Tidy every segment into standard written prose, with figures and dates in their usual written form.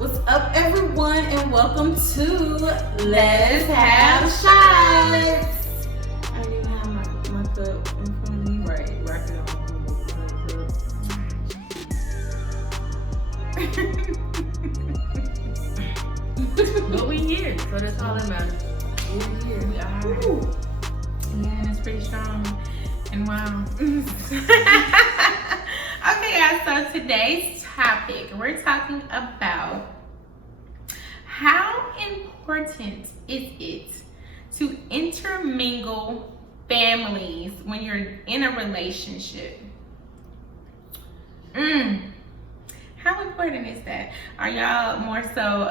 What's up, everyone, and welcome to Let's Have Shots. I didn't even have my cup in front of me. Right, rock it on. But we here, so that's all that matters. We're here. We are. Ooh. Yeah, it's pretty strong and wow. Okay, guys, so today's topic, we're talking about how important is it to intermingle families when you're in a relationship? How important is that? Are y'all more so,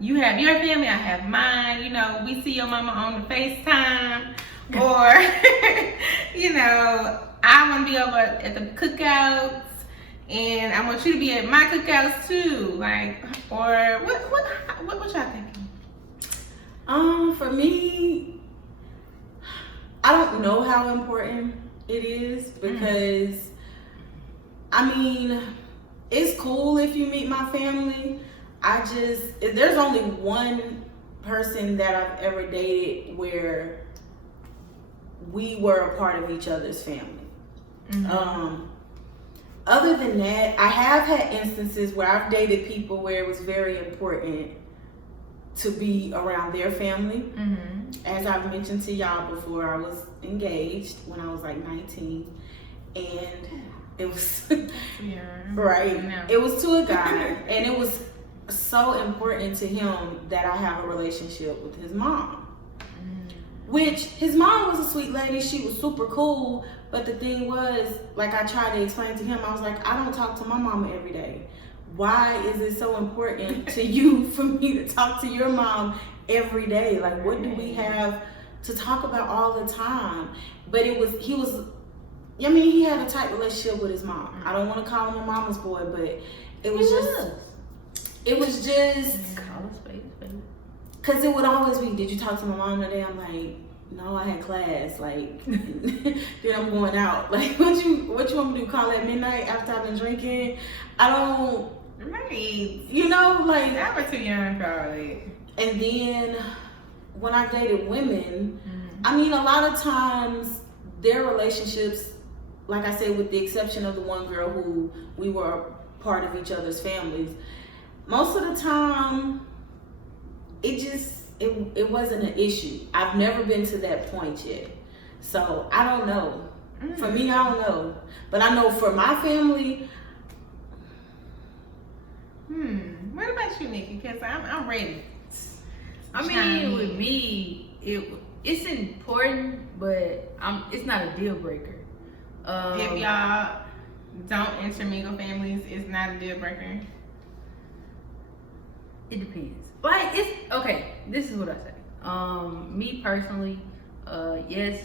you have your family, I have mine, you know, we see your mama on the FaceTime, or, you know, I want to be over at the cookouts, and I want you to be at my cookouts too, like, or what y'all thinking? For me, I don't know how important it is because, I mean, it's cool if you meet my family. There's only one person that I've ever dated where we were a part of each other's family. Other than that, I have had instances where I've dated people where it was very important to be around their family. As I've mentioned to y'all before, I was engaged when I was like 19, and it was right. It was to a guy, and it was so important to him that I have a relationship with his mom. Which his mom was a sweet lady. She was super cool. But the thing was, like I tried to explain to him, I was like, I don't talk to my mama every day. Why is it so important to you for me to talk to your mom every day? Like, what do we have to talk about all the time? But he had a tight relationship with his mom. I don't want to call him a mama's boy, but it was just because it would always be, did you talk to my mom today? I'm like, no, I had class. Like, then I'm going out. Like, what you want me to do? Call at midnight after I've been drinking? I don't. Right. You know, like, I was too young probably. And then when I dated women, I mean, a lot of times their relationships, like I said, with the exception of the one girl who we were part of each other's families, most of the time, it wasn't an issue. I've never been to that point yet. So I don't know. For me, I don't know. But I know for my family. What about you, Nikki? Because I'm ready. I mean, with me, it's important, but it's not a deal breaker. If y'all don't intermingle families, it's not a deal breaker. It depends. Like, it's okay. This is what I say. Me personally, yes.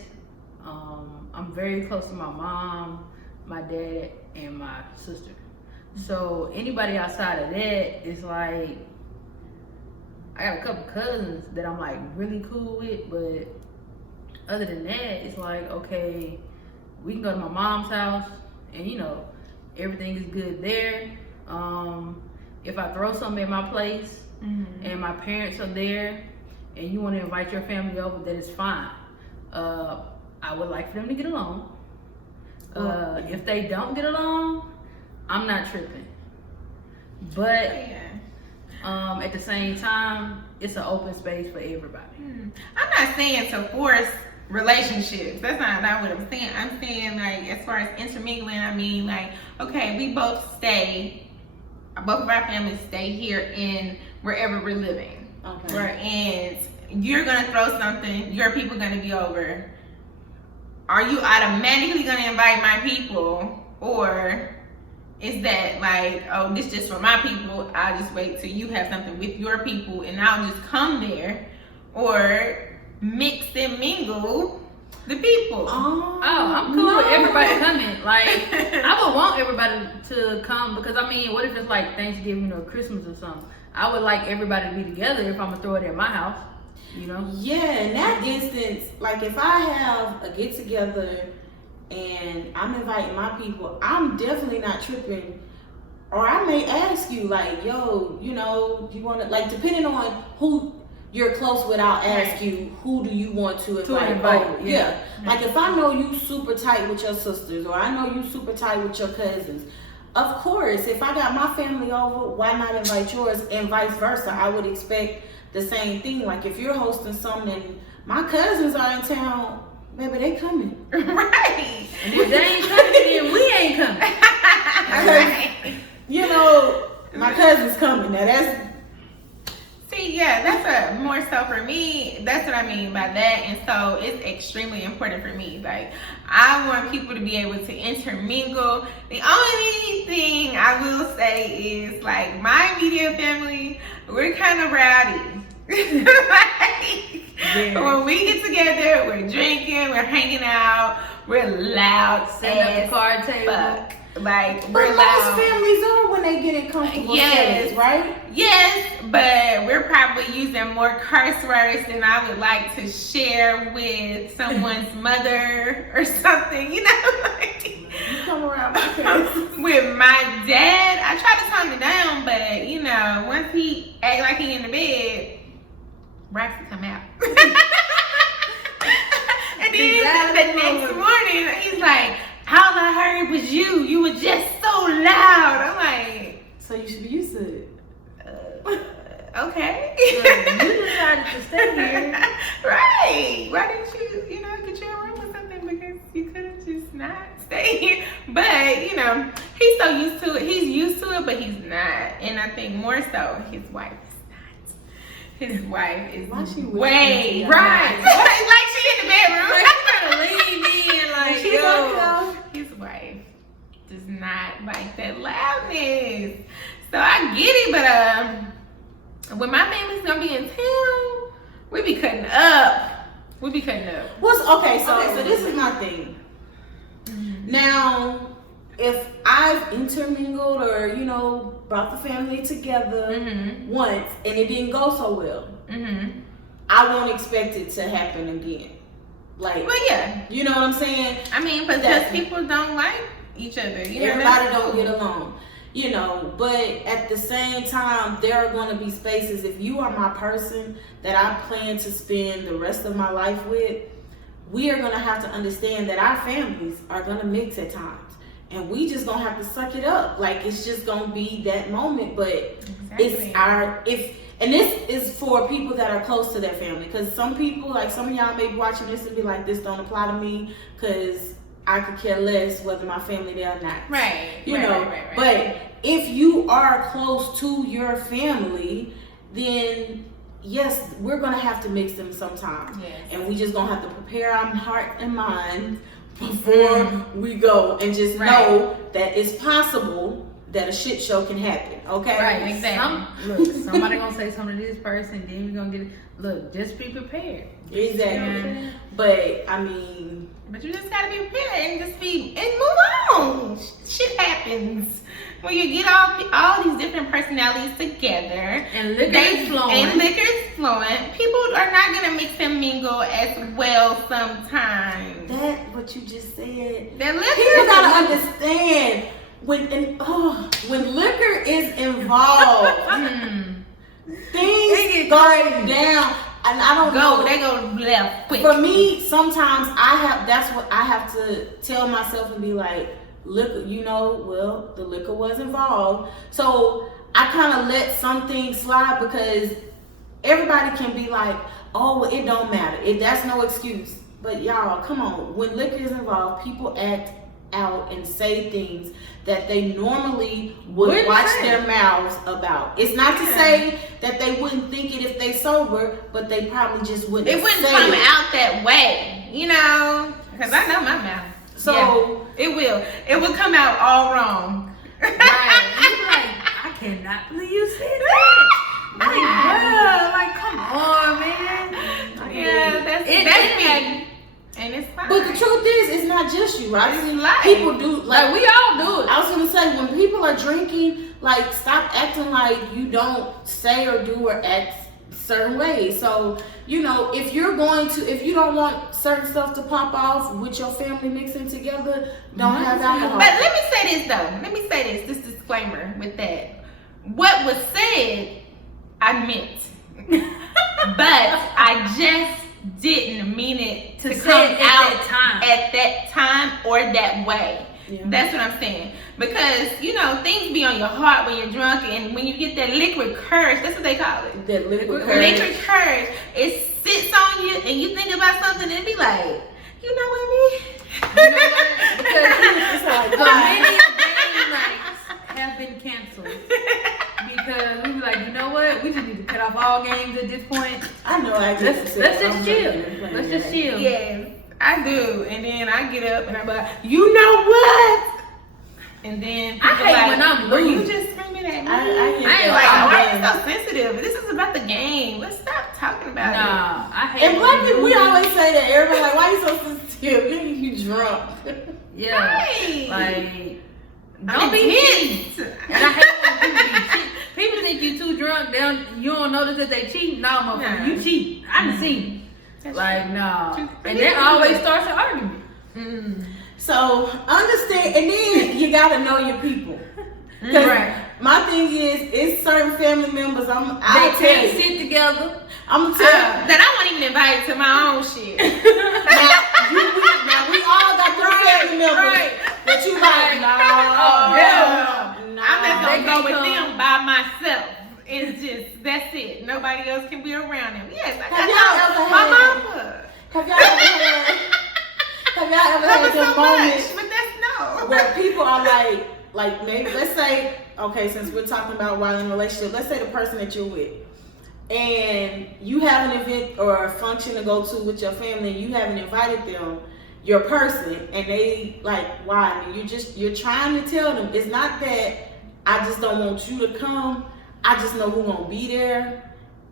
I'm very close to my mom, my dad, and my sister. So anybody outside of that is like, I got a couple cousins that I'm like really cool with, but other than that, it's like, okay, we can go to my mom's house, and you know, everything is good there. If I throw something at my place and my parents are there and you want to invite your family over, that is fine. I would like for them to get along. If they don't get along, I'm not tripping. But at the same time, it's an open space for everybody. I'm not saying to force relationships. That's not what I'm saying. I'm saying, like, as far as intermingling, I mean, like, okay, we both of our families stay here in wherever we're living. Okay. Right? And you're gonna throw something, your people gonna be over. Are you automatically gonna invite my people? Or is that like, oh, this just for my people, I'll just wait till you have something with your people and I'll just come there? Or mix and mingle the people? I'm cool with everybody coming. Like, I would want everybody to come because, I mean, what if it's like Thanksgiving or Christmas or something? I would like everybody to be together if I'm gonna throw it at my house, you know? Yeah, in that instance, like if I have a get together and I'm inviting my people, I'm definitely not tripping or I may ask you, like, yo, you know, you want to, like, depending on who you're close with, I'll ask you, who do you want to invite over? Yeah. Like, if I know you super tight with your sisters, or I know you super tight with your cousins, of course, if I got my family over, why not invite yours, and vice versa? I would expect the same thing. Like, if you're hosting something and my cousins are in town, maybe they coming. Right. And if they ain't coming, then we ain't coming. Right. You know, my cousin's coming. Now that's... See, yeah, that's a more so for me. That's what I mean by that, and so it's extremely important for me. Like, I want people to be able to intermingle. The only thing I will say is, like, my immediate family, we're kind of rowdy. When we get together, we're drinking, we're hanging out, we're loud, Setting up the card table. fuck. Like, But we're most loud. families are when they get in comfortable settings, right? Yes, but we're probably using more curse words than I would like to share with someone's mother or something, you know? You come around my kids. With my dad, I try to tone it down, but, you know, once he act like he in the bed, Braxton come out. And then the next morning, he's like, all I heard was you were just so loud. I'm like, So you should be used to it. Okay. You decided to stay here. Right. Why didn't you, get you a room or something? Because you could have just not stayed here. But, he's so used to it. He's used to it, but he's not. And I think more so, his wife is not. His wife is Why she way whispering to right. you? Like she in the bedroom. Like, you gotta leave me and like, She's yo. His wife does not like that loudness. So I get it, but when my family's gonna be in town, we be cutting up. So this is my thing. Now, if I've intermingled or, brought the family together once and it didn't go so well, I won't expect it to happen again. Like, well, yeah. You know what I'm saying? I mean, because people don't like each other. Everybody don't get along. But at the same time, there are going to be spaces. If you are my person that I plan to spend the rest of my life with, we are going to have to understand that our families are going to mix at times. And we just going to have to suck it up. Like, it's just going to be that moment. But it's and this is for people that are close to their family. Because some people, like some of y'all may be watching this and be like, this don't apply to me because I could care less whether my family there or not. Right. Right. But if you are close to your family, then yes, we're going to have to mix them sometime. Yes. And we just going to have to prepare our heart and mind before we go and just know that it's possible that a shit show can happen, okay? Right, exactly. Look, somebody gonna say something to this person, then we're gonna get it. Look, just be prepared. Exactly. But I mean, but you just gotta be prepared and just move on. Shit happens when you get all these different personalities together and liquor is flowing. People are not gonna mix and mingle as well sometimes. That what you just said. That liquor, people gotta understand. When liquor is involved, things go down, and I don't know. They go left quick. For me, sometimes that's what I have to tell myself and be like, liquor, the liquor was involved. So I kind of let some things slide because everybody can be like, oh, well, it don't matter. That's no excuse. But y'all, come on. When liquor is involved, people act out and say things that they normally would watch their mouths about. It's not to say that they wouldn't think it if they sober, but they probably just wouldn't. It wouldn't say come it out that way, because I know my mouth. So it will. It will come out all wrong. Right? You're like, I cannot believe you said that. Like, come on, man. Yeah, that's me. And it's fine. But the truth is, it's not just you, right? It's life. People do, like we all do it. I was gonna say, when people are drinking, like, stop acting like you don't say or do or act certain ways. So, if you don't want certain stuff to pop off with your family mixing together, don't have alcohol. But let me say this though. This disclaimer. disclaimer with that. What was said, I meant. But I just didn't mean it to come out at that time or that way. Yeah. That's what I'm saying. Because, you know, things be on your heart when you're drunk, and when you get that liquid courage, that's what they call it. That liquid courage. Liquid courage. It sits on you and you think about something and be like, you know what I mean? You know what? Because it's like, so many game nights have been canceled. Because we be like, you know what? We just need to cut off all games at this point. I know. Let's just chill. Let's just chill. Yes, I do. And then I get up and I'm like, you know what? And then I hate like, when I'm were you losing. just screaming at me? I ain't like, why are you so sensitive? This is about the game. Let's stop talking about it. Nah, I hate. And black people, we always say that. Everybody like, why you so sensitive? Maybe you drunk. Yeah. Right. Like, don't be cheating. And I hate when people be cheating. People think you too drunk. You don't notice that they cheat. No, motherfucker, you cheat. I done seen it. Like, no. And that always starts an argument. Mm. So understand, and then you gotta know your people. Right. My thing is, it's certain family members. They can't sit together. I'm gonna tell you that I won't even invite to my own shit. now we all got their family members. Right. That you like, no. I'm just gonna go with them by myself. It's just, that's it. Nobody else can be around them. Yes, I got my mama. Have y'all ever had them moments but that's no. where people are like maybe, let's say, okay, since we're talking about while in a relationship, let's say the person that you're with, and you have an event or a function to go to with your family, and you haven't invited them, your person, and they like, why? And you're trying to tell them, it's not that I just don't want you to come, I just know who's gonna be there,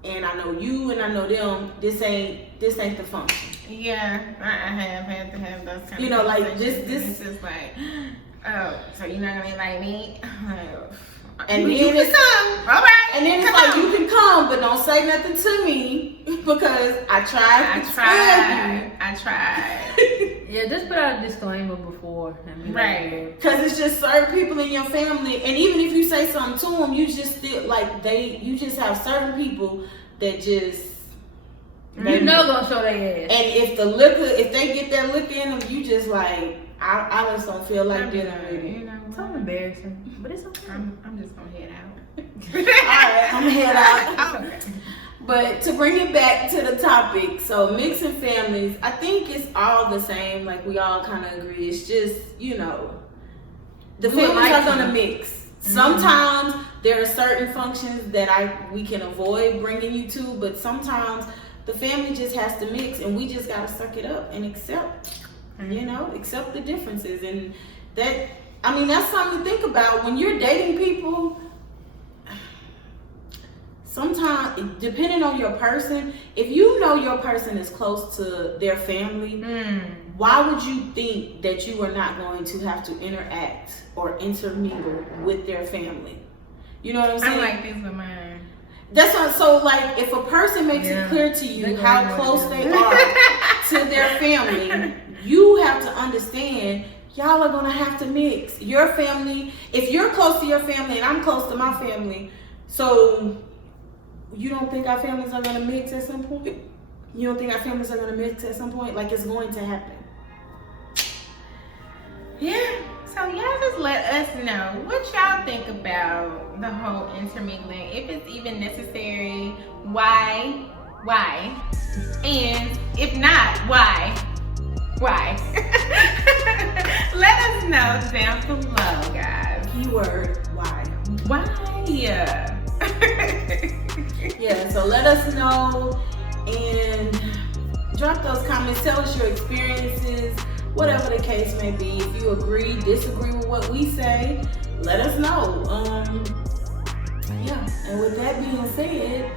and I know you and I know them. This ain't the function. Yeah, I have had to have those kind of like this is like, oh, so you're not gonna invite me? And you then can come. All right. And then it's like, you can come, but don't say nothing to me because I tried. I tried. Yeah, just put out a disclaimer before. Right. Because it's just certain people in your family, and even if you say something to them, you just still like you just have certain people that just gonna show their ass. And if they get that liquor in them, you just like, I just don't feel like dealing with it. You know, it's so embarrassing, but it's okay. I'm just gonna head out. Alright, I'm gonna head out. Okay. But to bring it back to the topic, so mixing families, I think it's all the same. Like, we all kind of agree. It's just, you know, the families are gonna mix. Mm-hmm. Sometimes there are certain functions that we can avoid bringing you to, but sometimes the family just has to mix, and we just gotta suck it up and accept. You know, accept the differences. And that's something to think about when you're dating people. Sometimes, depending on your person, if you know your person is close to their family, why would you think that you are not going to have to interact or intermingle with their family? You know what I'm saying? I'm like this with mine. That's not so. Like, if a person makes it clear to you how close they are to their family, you have to understand, y'all are gonna have to mix. Your family, if you're close to your family and I'm close to my family, so you don't think our families are gonna mix at some point? You don't think our families are gonna mix at some point? Like, it's going to happen. Yeah. So y'all just let us know what y'all think about the whole intermingling, if it's even necessary, why, and if not, why. Let us know down below, guys. Keyword, why. Why? Yeah, so let us know and drop those comments. Tell us your experiences, whatever the case may be. If you agree, disagree with what we say, let us know. And with that being said,